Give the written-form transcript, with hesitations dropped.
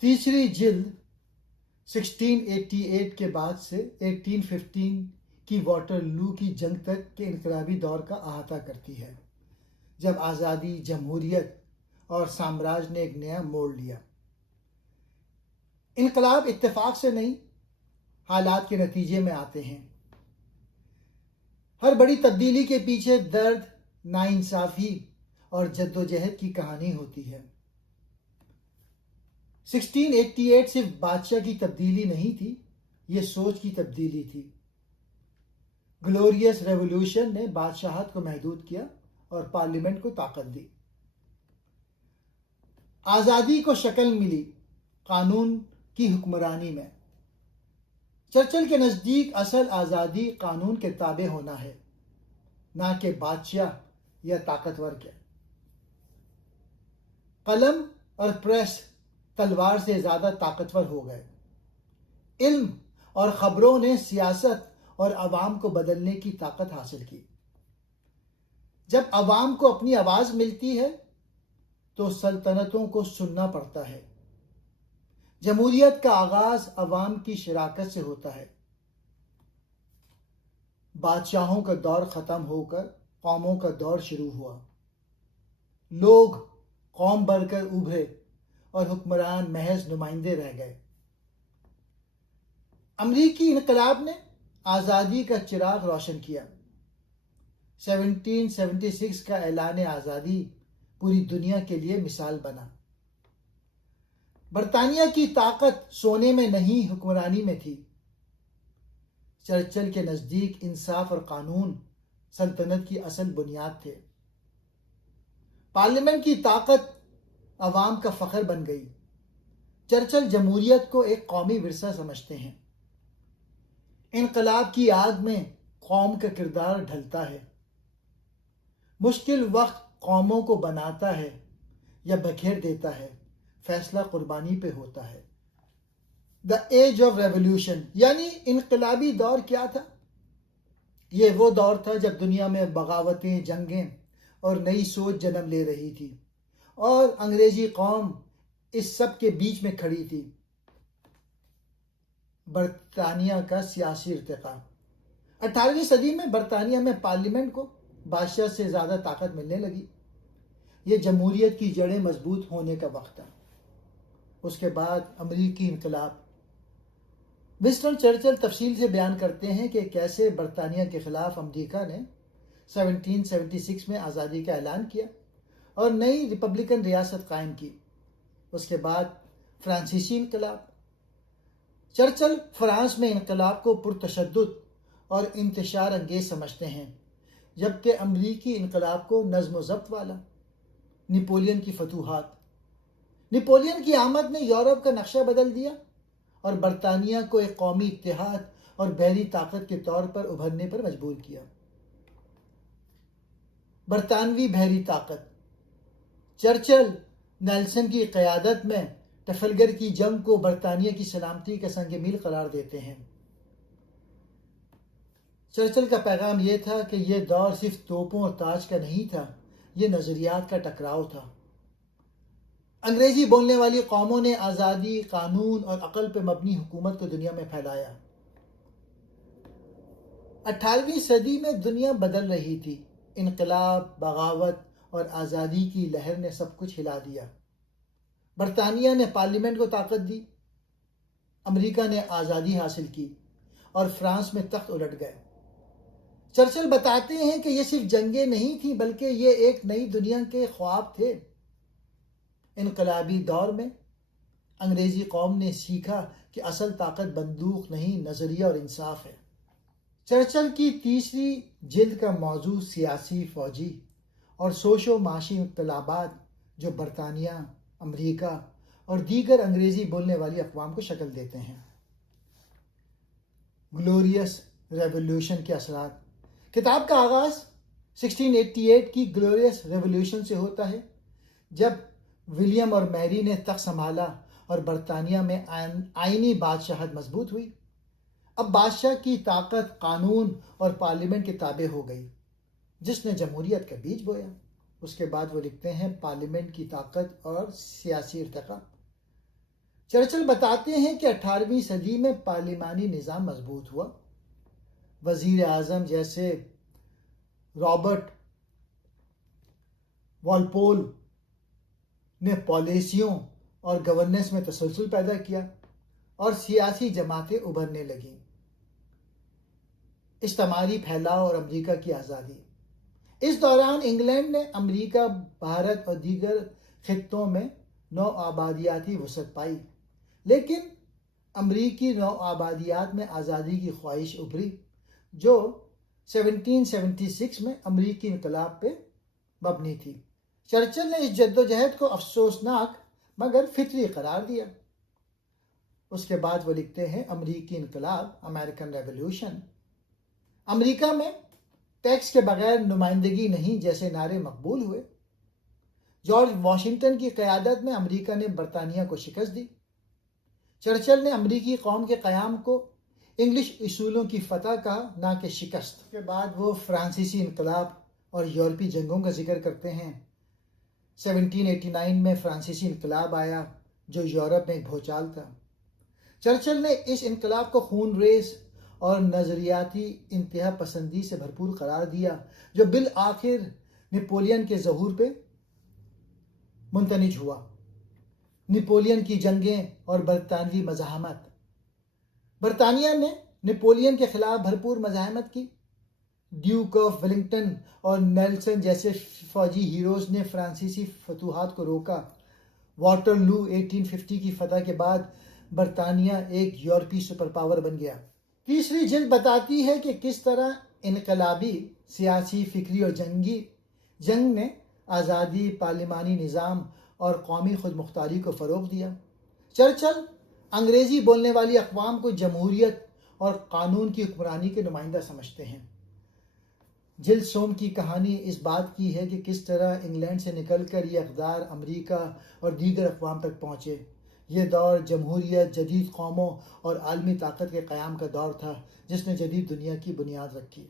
تیسری جلد 1688 کے بعد سے 1815 کی واٹر لو کی جنگ تک کے انقلابی دور کا احاطہ کرتی ہے، جب آزادی، جمہوریت اور سامراج نے ایک نیا موڑ لیا۔ انقلاب اتفاق سے نہیں، حالات کے نتیجے میں آتے ہیں۔ ہر بڑی تبدیلی کے پیچھے درد، ناانصافی اور جدوجہد کی کہانی ہوتی ہے۔ 1688 صرف بادشاہ کی تبدیلی نہیں تھی، یہ سوچ کی تبدیلی تھی۔ گلوریس ریولوشن نے بادشاہت کو محدود کیا اور پارلیمنٹ کو طاقت دی۔ آزادی کو شکل ملی قانون کی حکمرانی میں۔ چرچل کے نزدیک اصل آزادی قانون کے تابع ہونا ہے، نہ کہ بادشاہ یا طاقتور کے۔ قلم اور پریس تلوار سے زیادہ طاقتور ہو گئے۔ علم اور خبروں نے سیاست اور عوام کو بدلنے کی طاقت حاصل کی۔ جب عوام کو اپنی آواز ملتی ہے تو سلطنتوں کو سننا پڑتا ہے۔ جمہوریت کا آغاز عوام کی شراکت سے ہوتا ہے۔ بادشاہوں کا دور ختم ہو کر قوموں کا دور شروع ہوا۔ لوگ قوم بن کر ابھرے اور حکمران محض نمائندے رہ گئے۔ امریکی انقلاب نے آزادی کا چراغ روشن کیا۔ 1776 کا اعلان آزادی پوری دنیا کے لیے مثال بنا۔ برطانیہ کی طاقت سونے میں نہیں، حکمرانی میں تھی۔ چرچل کے نزدیک انصاف اور قانون سلطنت کی اصل بنیاد تھے۔ پارلیمنٹ کی طاقت عوام کا فخر بن گئی۔ چرچل جمہوریت کو ایک قومی ورثہ سمجھتے ہیں۔ انقلاب کی آگ میں قوم کا کردار ڈھلتا ہے۔ مشکل وقت قوموں کو بناتا ہے یا بکھیر دیتا ہے، فیصلہ قربانی پہ ہوتا ہے۔ دا ایج آف ریولوشن یعنی انقلابی دور کیا تھا؟ یہ وہ دور تھا جب دنیا میں بغاوتیں، جنگیں اور نئی سوچ جنم لے رہی تھی، اور انگریزی قوم اس سب کے بیچ میں کھڑی تھی۔ برطانیہ کا سیاسی ارتقاء۔ 18ویں صدی میں برطانیہ میں پارلیمنٹ کو بادشاہ سے زیادہ طاقت ملنے لگی۔ یہ جمہوریت کی جڑیں مضبوط ہونے کا وقت تھا۔ اس کے بعد امریکی انقلاب۔ ونسٹن چرچل تفصیل سے بیان کرتے ہیں کہ کیسے برطانیہ کے خلاف امریکہ نے 1776 میں آزادی کا اعلان کیا اور نئی ریپبلکن ریاست قائم کی۔ اس کے بعد فرانسیسی انقلاب۔ چرچل فرانس میں انقلاب کو پرتشدد اور انتشار انگیز سمجھتے ہیں، جبکہ امریکی انقلاب کو نظم و ضبط والا۔ نپولین کی فتوحات۔ نپولین کی آمد نے یورپ کا نقشہ بدل دیا اور برطانیہ کو ایک قومی اتحاد اور بحری طاقت کے طور پر ابھرنے پر مجبور کیا۔ برطانوی بحری طاقت۔ چرچل نیلسن کی قیادت میں ٹرفلگر کی جنگ کو برطانیہ کی سلامتی کا سنگ میل قرار دیتے ہیں۔ چرچل کا پیغام یہ تھا کہ یہ دور صرف توپوں اور تاج کا نہیں تھا، یہ نظریات کا ٹکراؤ تھا۔ انگریزی بولنے والی قوموں نے آزادی، قانون اور عقل پہ مبنی حکومت کو دنیا میں پھیلایا۔ 18ویں صدی میں دنیا بدل رہی تھی۔ انقلاب، بغاوت اور آزادی کی لہر نے سب کچھ ہلا دیا۔ برطانیہ نے پارلیمنٹ کو طاقت دی، امریکہ نے آزادی حاصل کی اور فرانس میں تخت الٹ گئے۔ چرچل بتاتے ہیں کہ یہ صرف جنگیں نہیں تھیں، بلکہ یہ ایک نئی دنیا کے خواب تھے۔ انقلابی دور میں انگریزی قوم نے سیکھا کہ اصل طاقت بندوق نہیں، نظریہ اور انصاف ہے۔ چرچل کی تیسری جلد کا موضوع سیاسی، فوجی اور سوشو معاشی انقلابات جو برطانیہ، امریکہ اور دیگر انگریزی بولنے والی اقوام کو شکل دیتے ہیں۔ گلوریس ریولوشن کے اثرات۔ کتاب کا آغاز 1688 کی گلوریس ریولوشن سے ہوتا ہے، جب ولیم اور میری نے تخت سنبھالا اور برطانیہ میں آئینی بادشاہت مضبوط ہوئی۔ اب بادشاہ کی طاقت قانون اور پارلیمنٹ کے تابع ہو گئی، جس نے جمہوریت کا بیج بویا۔ اس کے بعد وہ لکھتے ہیں پارلیمنٹ کی طاقت اور سیاسی ارتقاء۔ چرچل بتاتے ہیں کہ 18ویں صدی میں پارلیمانی نظام مضبوط ہوا. وزیر اعظم جیسے رابرٹ والپول نے پالیسیوں اور گورننس میں تسلسل پیدا کیا اور سیاسی جماعتیں ابھرنے لگیں. استعماری پھیلاؤ اور امریکہ کی آزادی. اس دوران انگلینڈ نے امریکہ، بھارت اور دیگر خطوں میں نو آبادیاتی وسعت پائی، لیکن امریکی نو آبادیات میں آزادی کی خواہش ابھری جو 1776 میں امریکی انقلاب پہ مبنی تھی. چرچل نے اس جدوجہد کو افسوسناک مگر فطری قرار دیا. اس کے بعد وہ لکھتے ہیں امریکی انقلاب، امریکن ریولوشن. امریکہ میں ٹیکس کے بغیر نمائندگی نہیں جیسے نعرے مقبول ہوئے. جارج واشنگٹن کی قیادت میں امریکہ نے برطانیہ کو شکست دی. چرچل نے امریکی قوم کے قیام کو انگلش اصولوں کی فتح کہا، نہ کہ شکست. اس کے بعد وہ فرانسیسی انقلاب اور یورپی جنگوں کا ذکر کرتے ہیں. 1789 میں فرانسیسی انقلاب آیا جو یورپ میں ایک بھوچال تھا. چرچل نے اس انقلاب کو خون ریز اور نظریاتی انتہا پسندی سے بھرپور قرار دیا جو بالآخر نپولین کے ظہور پہ منتج ہوا. نپولین کی جنگیں اور برطانوی مزاحمت. برطانیہ نے نپولین کے خلاف بھرپور مزاحمت کی. ڈیوک آف ویلنگٹن اور نیلسن جیسے فوجی ہیروز نے فرانسیسی فتوحات کو روکا. واٹرلو 1850 کی فتح کے بعد برطانیہ ایک یورپی سپر پاور بن گیا. تیسری جلد بتاتی ہے کہ کس طرح انقلابی، سیاسی، فکری اور جنگ نے آزادی، پارلیمانی نظام اور قومی خود مختاری کو فروغ دیا. چرچل انگریزی بولنے والی اقوام کو جمہوریت اور قانون کی حکمرانی کے نمائندہ سمجھتے ہیں. جلد سوم کی کہانی اس بات کی ہے کہ کس طرح انگلینڈ سے نکل کر یہ اقدار امریکہ اور دیگر اقوام تک پہنچے. یہ دور جمہوریت، جدید قوموں اور عالمی طاقت کے قیام کا دور تھا جس نے جدید دنیا کی بنیاد رکھی.